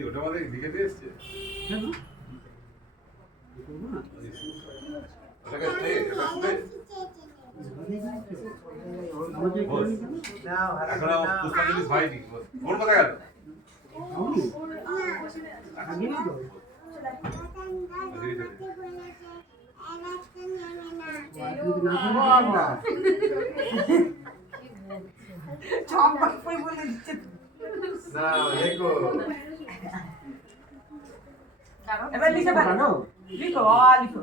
ওটা আমাদের দিকে দিয়ে এসছে এখন পুষ্পাঞ্জলি হয়নি ওর কথা গেল এবার লিখে পারো লিখো লিখো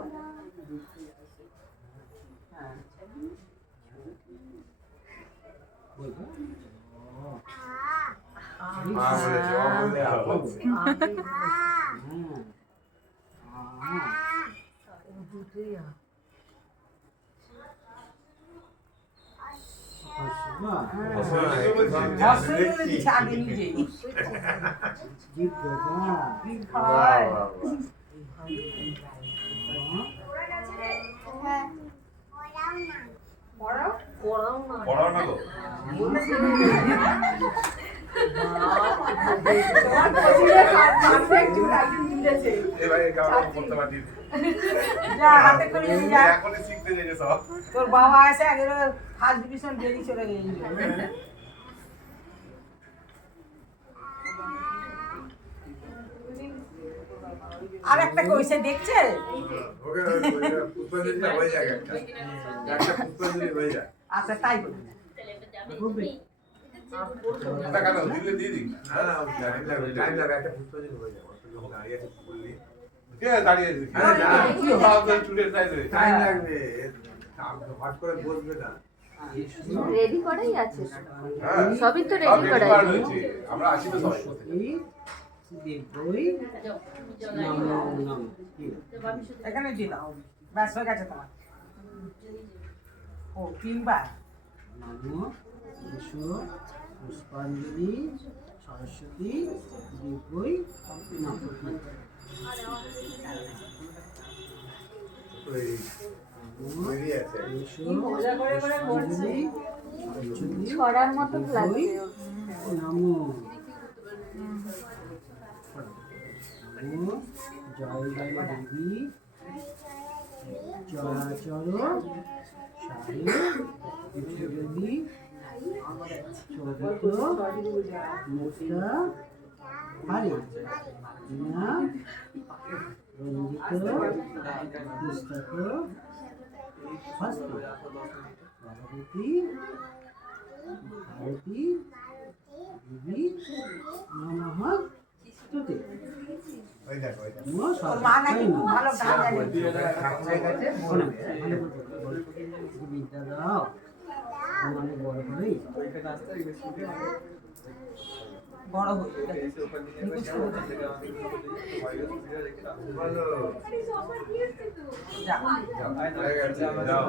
পড়াও না গো তোর বাবা এসে আগে ফার্স্ট ডিভিশন ডেলি চলে গেছিল আর একটা কইছে দেখছে আচ্ছা তাই বলি রেডি করাই আছে সবই তো রেডি করাই আছে আমরা আছি তো সবাই এখানে দিয়ে দাও ব্যাস হয়ে গেছে তোমার ও তিনবার নমো পুষ্পাঞ্জলি সরস্বতী দিব্যই ছড়ার মতো লাগছে নমো জয় জয় দেবী চরাচর সারে দেবী চৌদ্দ মোটা হারি না রঞ্জিত পুস্তক হস্ত ভগবতী ভারতী দেবী নমঃ স্তুতে মা নাকি খুব ভালো গান বিদ্যা দাও অনেক বড় করেই বড় হয়ে